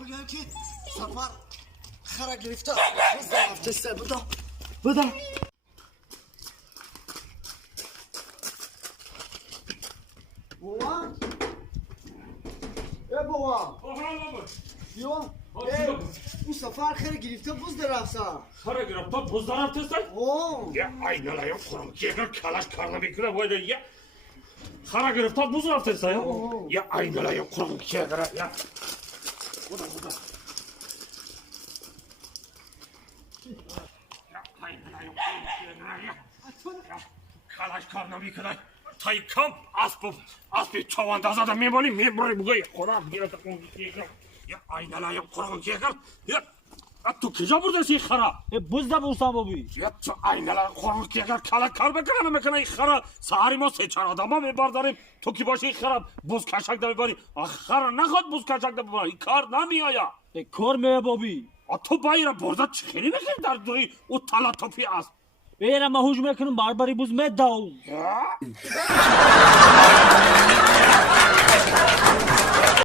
بگم که سفر خرا گرفته بزن بده بابا بابا بیا این سفر خیلی گرفته بوز درفته خرا گرفته بوز درفته یا aynalaya kurum kiyegar kalaş karnı bekle böyle ya خرا گرفته بوز رفته یا aynalaya kurum kiyegar ya bu da ya aynalaya kurum kiyegar ya kalaş karnı bekle تایکم اسب چواندازه دا میبانی میبری بگه خدا گیرت اون کیگر یا aynalaya kurum kiyegar ya تو کجا بردی خرا بزده بوسام بابی یا تو aynalaya kurum kiyegar کلا کار بکنه میکنه این خرا سهاری ما سه چهار آدم میبرداریم تو کی باشی خرا بوز کشک دا میبری خرا نخواد بوز کشک دا میبری این کار نمیآیا کار میه بابی تو بایر برده چخیلی بگیر در دوی او تلا توپی است بیرم ما هجوم میکنم بارباری بوز میداوم